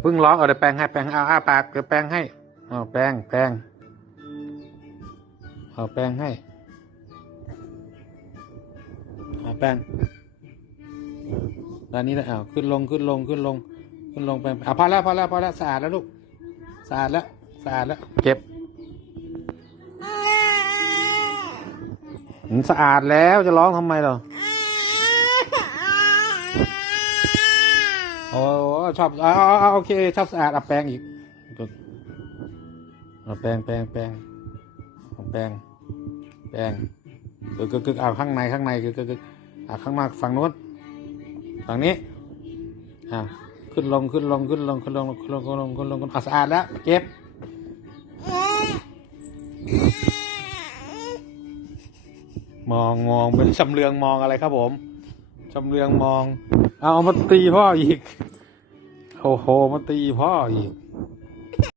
เพิ่งร้องเอาเดี๋ยวแปรงให้แปรงให้เอาอ้าปากเดี๋ยวแปรงให้เอาแปรงแปรงเอาแปรงให้เอาแปรงด้านนี้แล้วเอาขึ้นลงขึ้นลงขึ้นลง ขึ้นลงไปเอาพอแล้วพอแล้วพอแล้วสะอาดแล้วลูกสะอาดแล้วสะอาดแล้วเก็บสะอาดแล้วจะร้องทำไมเหรอโอ้ ชอบอ๋อโอเค ชอบสะอาดเอาแปรงอีกอาแปรงแปรงแปรงอาแปรงแปรงกึกกึกกึกเอาข้างในข้างในกึกกึกกึกเอาข้างนอกฝั่งนู้นฝั่งนี้อ่าขึ้นลงขึ้นลงขึ้นลงขึ้นลงขึ้นลงขึ้นลงขึ้นลงอะสะอาดแล้วเก็บมองมองเป็นชำเลืองมองอะไรครับผมชำเลืองมอง เอามาตีพ่ออีก โอ้โหมาตีพ่ออีก